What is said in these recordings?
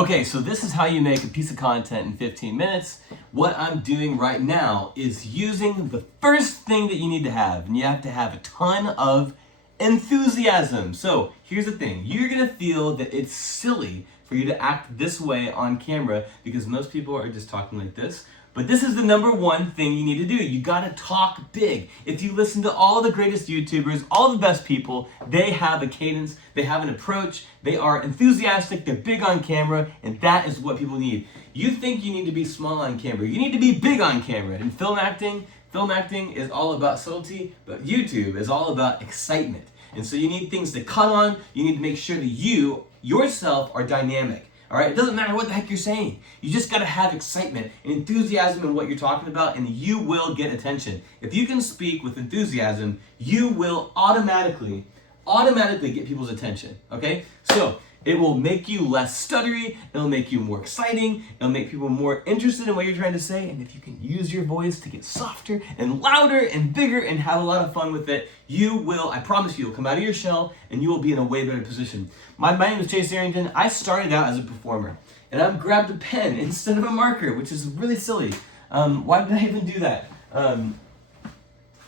Okay, so this is how you make a piece of content in 15 minutes. What I'm doing right now is using the first thing that you need to have, and you have to have a ton of enthusiasm. So here's the thing, you're gonna feel that it's silly for you to act this way on camera because most people are just talking like this. But this is the number one thing you need to do. You gotta talk big. If you listen to all the greatest YouTubers, all the best people, they have a cadence, they have an approach, they are enthusiastic, they're big on camera, and that is what people need. You think you need to be small on camera, you need to be big on camera. In film acting is all about subtlety, but YouTube is all about excitement. And so you need things to cut on, you need to make sure that you, yourself, are dynamic. All right, it doesn't matter what the heck you're saying. You just gotta have excitement and enthusiasm in what you're talking about, and you will get attention. If you can speak with enthusiasm, you will automatically get people's attention, okay? So it will make you less stuttery, it'll make you more exciting, it'll make people more interested in what you're trying to say, and if you can use your voice to get softer and louder and bigger and have a lot of fun with it, you will, I promise you, you'll come out of your shell and you will be in a way better position. My name is Chase Arrington. I started out as a performer, and I grabbed a pen instead of a marker, which is really silly. Why did I even do that?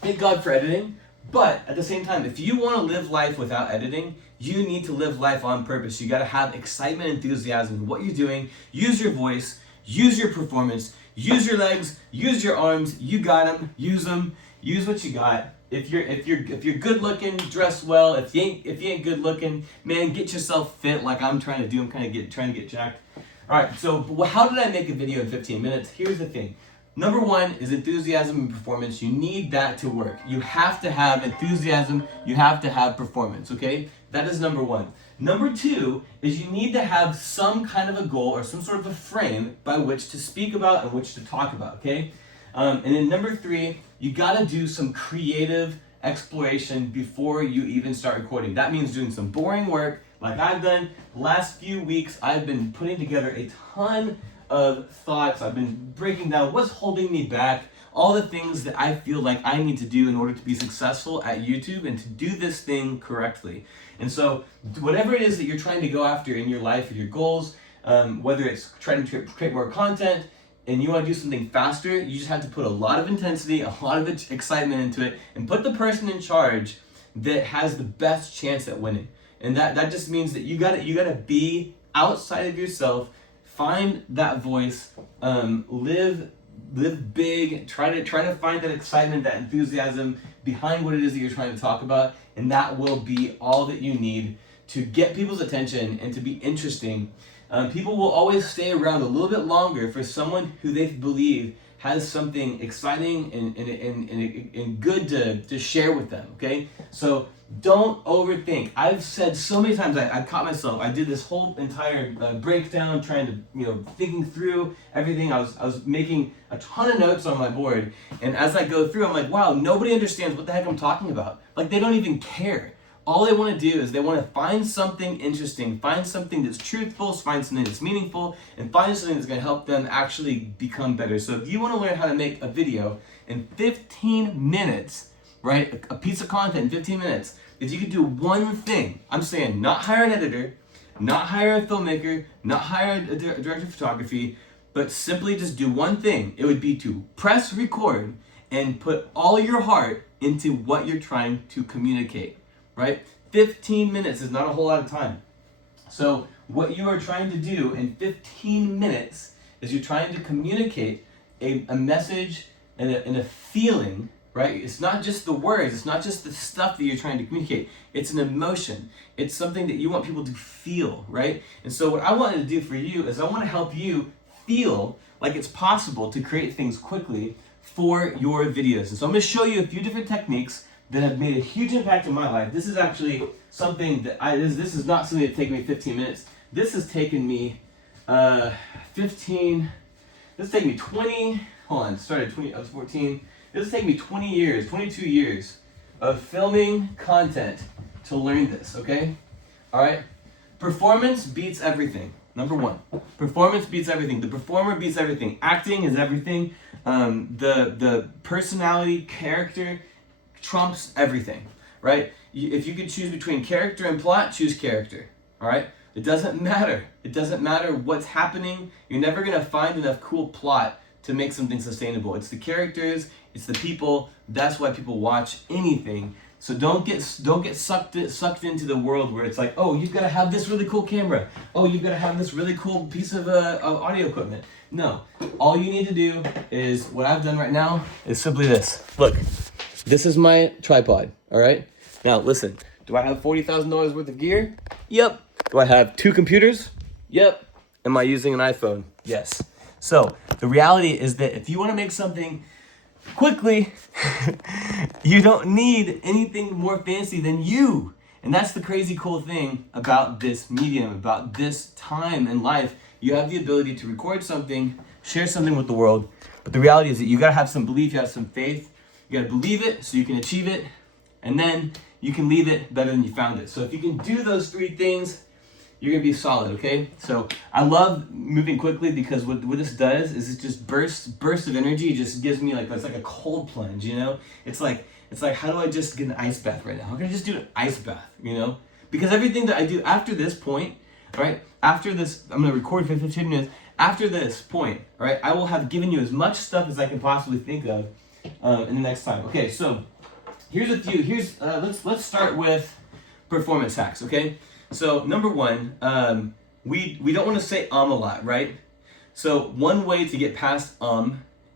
Thank God for editing. But at the same time, if you want to live life without editing, you need to live life on purpose. You got to have excitement, enthusiasm in what you're doing. Use your voice, use your performance, use your legs, use your arms. You got them. Use what you got. If you're good looking, dress well. If you ain't good looking, man, get yourself fit like I'm trying to do. I'm trying to get jacked. All right. So how did I make a video in 15 minutes? Here's the thing. Number one is enthusiasm and performance. You need that to work. You have to have enthusiasm. You have to have performance, okay? That is number one. Number two is you need to have some kind of a goal or some sort of a frame by which to speak about and which to talk about, okay? And then number three, you gotta do some creative exploration before you even start recording. That means doing some boring work like I've done. The last few weeks, I've been putting together a ton of thoughts. I've been breaking down what's holding me back, all the things that I feel like I need to do in order to be successful at YouTube and to do this thing correctly. And so whatever it is that you're trying to go after in your life or your goals, whether it's trying to create more content and you want to do something faster, you just have to put a lot of intensity, a lot of excitement into it, and put the person in charge that has the best chance at winning. And that just means that you gotta be outside of yourself. Find that voice, live big, try to find that excitement, that enthusiasm behind what it is that you're trying to talk about, and that will be all that you need to get people's attention and to be interesting. People will always stay around a little bit longer for someone who they believe has something exciting and good to share with them, okay? So don't overthink. I've said so many times, I caught myself, I did this whole entire breakdown trying to, thinking through everything. I was making a ton of notes on my board, and as I go through, I'm like, wow, nobody understands what the heck I'm talking about. Like, they don't even care. All they want to do is they want to find something interesting, find something that's truthful, find something that's meaningful, and find something that's going to help them actually become better. So if you want to learn how to make a video in 15 minutes, right, a piece of content in 15 minutes, if you could do one thing, I'm saying not hire an editor, not hire a filmmaker, not hire a director of photography, but simply just do one thing, it would be to press record and put all your heart into what you're trying to communicate. Right? 15 minutes is not a whole lot of time. So what you are trying to do in 15 minutes is you're trying to communicate a message and a feeling, right? It's not just the words, it's not just the stuff that you're trying to communicate. It's an emotion. It's something that you want people to feel, right? And so what I wanted to do for you is I want to help you feel like it's possible to create things quickly for your videos. And so I'm going to show you a few different techniques that have made a huge impact in my life. This is actually something that this is not something that taken me 15 minutes. This has taken me 20, hold on, started 20, I was 14. This has taken me 22 years of filming content to learn this, okay? All right? Performance beats everything. Number one, performance beats everything. The performer beats everything. Acting is everything. The personality, character, trumps everything, right? If you could choose between character and plot, choose character, all right? It doesn't matter. It doesn't matter what's happening. You're never gonna find enough cool plot to make something sustainable. It's the characters, it's the people. That's why people watch anything. So don't get sucked into the world where it's like, oh, you've got to have this really cool camera. Oh, you've got to have this really cool piece of audio equipment. No, all you need to do is what I've done right now is simply this. Look, this is my tripod. All right. Now listen. Do I have $40,000 worth of gear? Yep. Do I have 2 computers? Yep. Am I using an iPhone? Yes. So the reality is that if you want to make something quickly, you don't need anything more fancy than you. And that's the crazy cool thing about this medium, about this time in life. You have the ability to record something, share something with the world. But the reality is that you got to have some belief, you have some faith. You got to believe it so you can achieve it. And then you can leave it better than you found it. So if you can do those 3 things, you're gonna be solid, okay? So I love moving quickly because what this does is it just burst of energy. It just gives me it's like a cold plunge, you know? It's like how do I just get an ice bath right now? How can I just do an ice bath, you know? Because everything that I do after this point, right? After this, I'm gonna record for 15 minutes. After this point, right? I will have given you as much stuff as I can possibly think of in the next time. Okay, so here's a few. Let's start with performance hacks, okay? So number 1, we don't want to say a lot, right? So one way to get past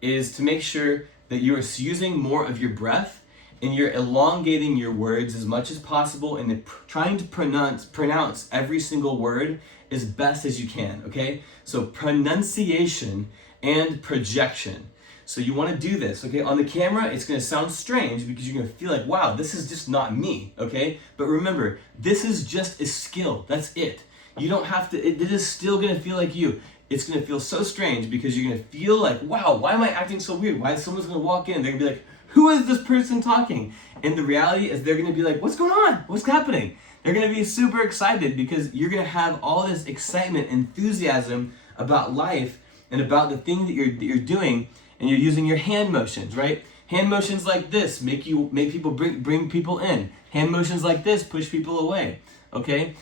is to make sure that you're using more of your breath and you're elongating your words as much as possible and trying to pronounce every single word as best as you can, okay? So pronunciation and projection. So you want to do this, okay? On the camera, it's going to sound strange because you're going to feel like, wow, this is just not me, okay? But remember, this is just a skill. That's it. You don't have to, it is still going to feel like you. It's going to feel so strange because you're going to feel like, wow, why am I acting so weird? Why is someone's going to walk in? They're going to be like, who is this person talking? And the reality is they're going to be like, what's going on? What's happening? They're going to be super excited because you're going to have all this excitement, enthusiasm about life and about the thing that you're doing. And you're using your hand motions, right? Hand motions like this make people bring people in. Hand motions like this push people away. Okay?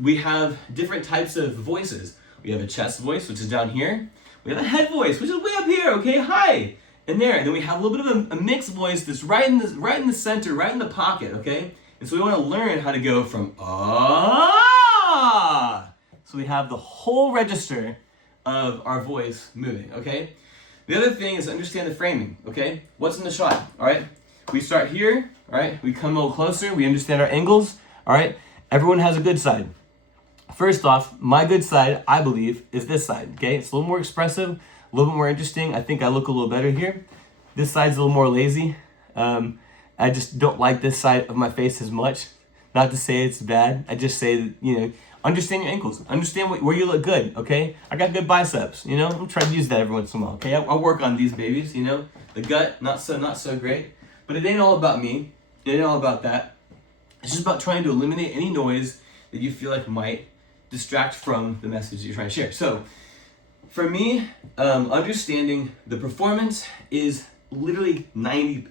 We have different types of voices. We have a chest voice, which is down here. We have a head voice, which is way up here. Okay, hi, and there. And then we have a little bit of a mixed voice that's right in the center, right in the pocket. Okay? And so we want to learn how to go from ah. So we have the whole register of our voice moving. Okay? The other thing is understand the framing, okay? What's in the shot, all right? We start here, all right? We come a little closer, we understand our angles, all right? Everyone has a good side. First off, my good side, I believe, is this side, okay? It's a little more expressive, a little bit more interesting. I think I look a little better here. This side's a little more lazy. I just don't like this side of my face as much. Not to say it's bad, I just say that, understand your ankles. Understand where you look good, okay? I got good biceps, I'm trying to use that every once in a while, okay? I'll work on these babies, The gut, not so great. But it ain't all about me. It ain't all about that. It's just about trying to eliminate any noise that you feel like might distract from the message that you're trying to share. So, for me, understanding the performance is literally I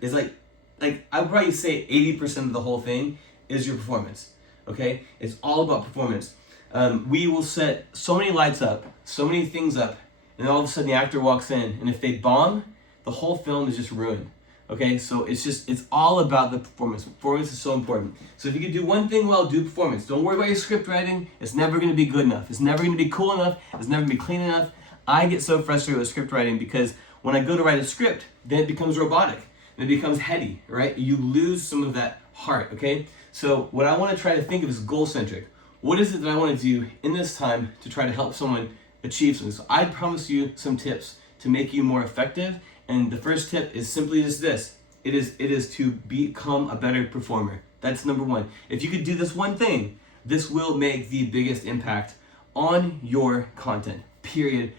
would probably say 80% of the whole thing is your performance. Okay, it's all about performance. We will set so many lights up, so many things up, and then all of a sudden the actor walks in, and if they bomb, the whole film is just ruined. Okay, so it's all about the performance. Performance is so important. So if you could do one thing well, do performance. Don't worry about your script writing. It's never going to be good enough. It's never going to be cool enough. It's never going to be clean enough. I get so frustrated with script writing because when I go to write a script, then it becomes robotic. And it becomes heady, right? You lose some of that heart, okay? So what I want to try to think of is goal-centric. What is it that I want to do in this time to try to help someone achieve something? So I promise you some tips to make you more effective. And the first tip is simply just this. It is to become a better performer. That's number 1. If you could do this one thing, this will make the biggest impact on your content. Period.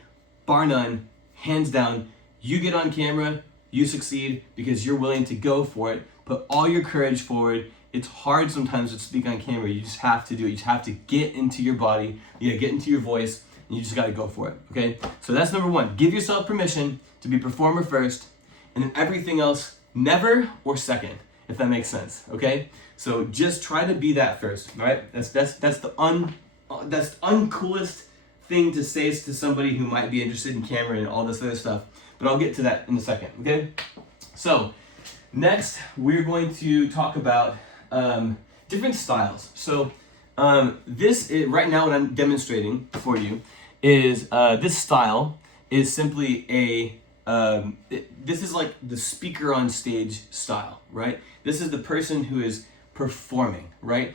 Bar none. Hands down. You get on camera, you succeed because you're willing to go for it. Put all your courage forward. It's hard sometimes to speak on camera. You just have to do it. You just have to get into your body. You gotta get into your voice, and you just gotta go for it, okay? So that's number 1. Give yourself permission to be performer first, and then everything else, never or second, if that makes sense, okay? So just try to be that first, all right? That's the that's the uncoolest thing to say to somebody who might be interested in camera and all this other stuff. But I'll get to that in a second, okay? So, next we're going to talk about different styles. So, right now what I'm demonstrating for you is this style is simply this is like the speaker on stage style, right? This is the person who is performing, right?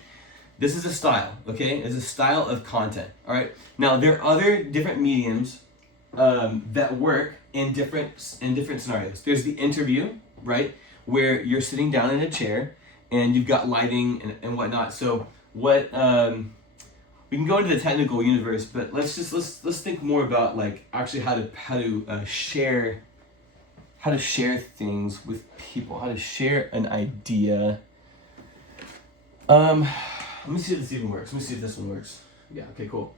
This is a style, okay? It's a style of content, all right? Now, there are other different mediums that work in different scenarios. There's the interview, right? Where you're sitting down in a chair and you've got lighting and whatnot. So what, we can go into the technical universe, but let's think more about like actually how to share things with people, how to share an idea. Let me see if this even works. Let me see if this one works. Yeah, okay, cool.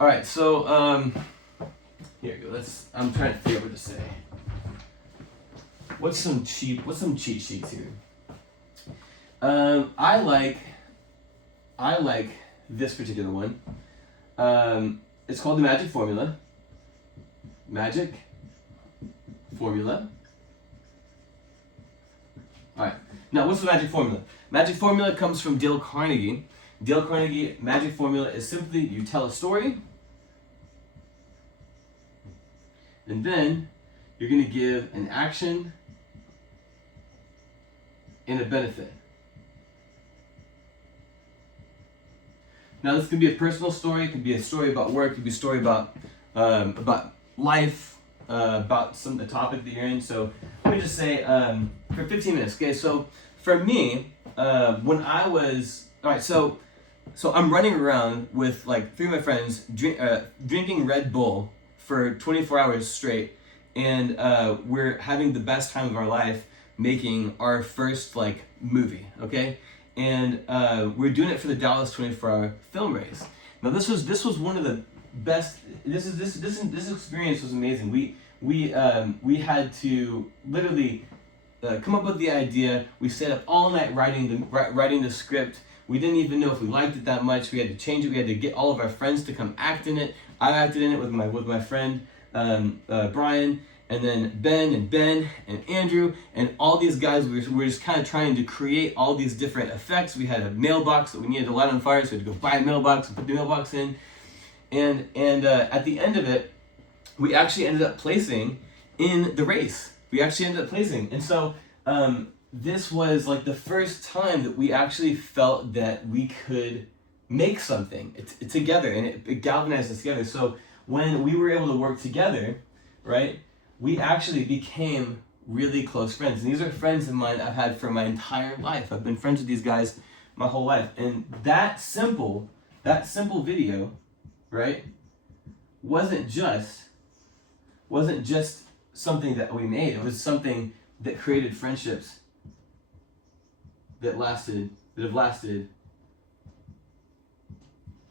All right, so here we go. I'm trying to figure out what to say. What's some cheat sheets here? I like this particular one. It's called the Magic Formula. Magic Formula. All right. Now, what's the Magic Formula? Magic Formula comes from Dale Carnegie. Dale Carnegie, Magic Formula is simply you tell a story, and then you're going to give an action and a benefit. Now, this could be a personal story, it could be a story about work, it could be a story about life, about the topic that you're in. So let me just say, for 15 minutes, okay? So for me, when I was, all right, so I'm running around with like 3 of my friends drinking Red Bull for 24 hours straight, and we're having the best time of our life making our first like movie, okay? And we're doing it for the Dallas 24-hour film race. Now this was one of the best. This experience was amazing. We had to literally come up with the idea. We stayed up all night writing the script. We didn't even know if we liked it that much. We had to change it. We had to get all of our friends to come act in it. I acted in it with my friend Brian, and then Ben and Andrew and all these guys. We were just kind of trying to create all these different effects. We had a mailbox that we needed to light on fire, so we had to go buy a mailbox and put the mailbox in. And at the end of it, we actually ended up placing in the race. And so this was like the first time that we actually felt that we could make something together, and it galvanized us together. So when we were able to work together, right, we actually became really close friends. And these are friends of mine I've had for my entire life. I've been friends with these guys my whole life. And that simple video, right, wasn't just something that we made. It was something that created friendships that have lasted,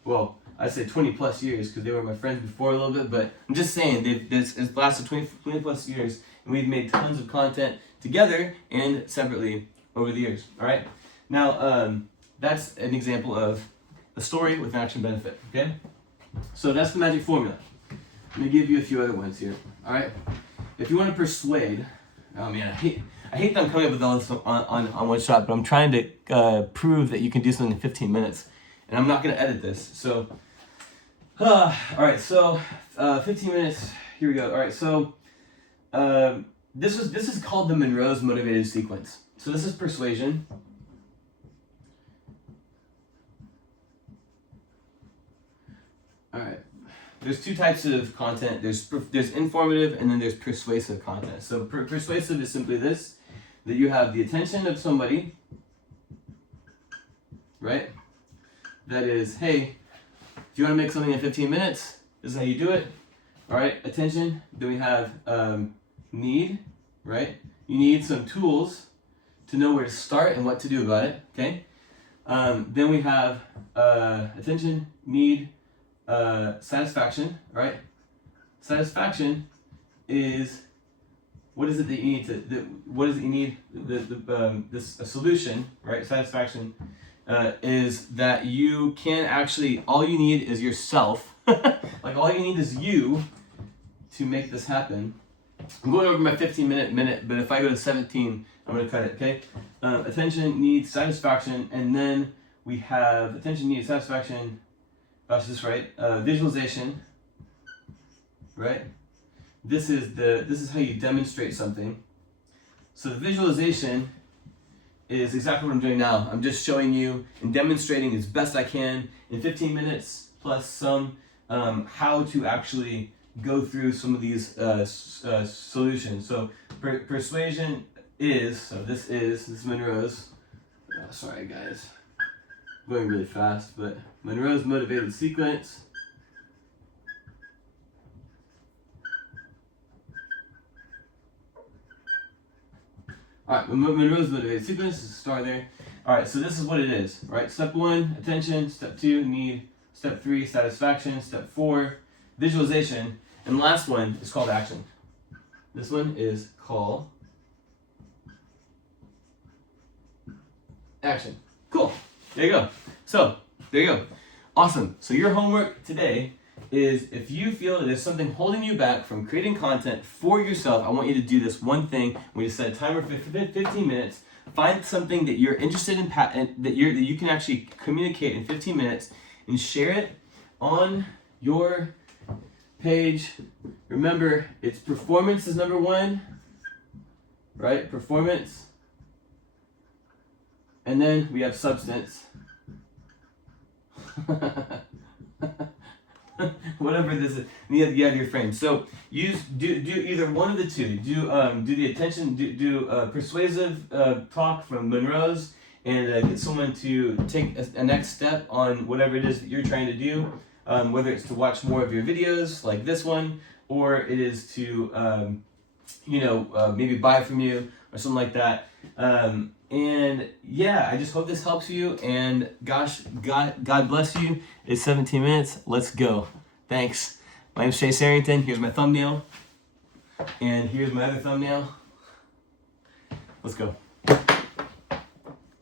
well, I'd say 20 plus years, because they were my friends before a little bit, but I'm just saying, it's lasted 20 plus years, and we've made tons of content together and separately over the years, all right? Now, that's an example of a story with an action benefit, okay? So that's the Magic Formula. Let me give you a few other ones here, all right? If you want to persuade, oh man, I hate that I'm coming up with all this on one shot, but I'm trying to prove that you can do something in 15 minutes, and I'm not going to edit this, so... all right, so 15 minutes, here we go. All right, so this is called the Monroe's motivated sequence. So this is persuasion. All right, there's 2 types of content. There's informative, and then there's persuasive content. So persuasive is simply this, that you have the attention of somebody, right? That is, hey, if you want to make something in 15 minutes, this is how you do it. All right, attention. Then we have need, right? You need some tools to know where to start and what to do about it, okay? Then we have attention, need, satisfaction, right? Satisfaction is, what is it that you need a solution, right? Satisfaction is that you can actually, all you need is yourself. Like all you need is you to make this happen. I'm going over my 15-minute, but if I go to 17, I'm going to cut it, okay? Attention, needs, satisfaction, and then we have attention, needs, satisfaction, that's just right, visualization, right? This is how you demonstrate something. So the visualization is exactly what I'm doing now. I'm just showing you and demonstrating as best I can in 15 minutes plus some how to actually go through some of these solutions. So persuasion is, so this is Monroe's, sorry guys, I'm going really fast, but Monroe's motivated sequence. Alright, Monroe's motivated sequence is a star there. Alright, so this is what it is, right? Step 1, attention. Step 2, need. Step 3, satisfaction. Step 4, visualization. And the last one is called action. This one is call action. Cool. There you go. So, there you go. Awesome. So your homework today is, if you feel that there's something holding you back from creating content for yourself, I want you to do this one thing. We just set a timer for 15 minutes. Find something that you're interested in, that you can actually communicate in 15 minutes, and share it on your page. Remember, it's performance is number 1, right? Performance. And then we have substance. Whatever this is, you have your frame. So do either one of the two. Do the attention, do persuasive talk from Monroe's, and get someone to take a next step on whatever it is that you're trying to do. Whether it's to watch more of your videos like this one, or it is to maybe buy from you or something like that. And yeah, I just hope this helps you, and gosh, God bless you. It's 17 minutes. Let's go. Thanks. My name's Chase Arrington. Here's my thumbnail, and here's my other thumbnail. Let's go.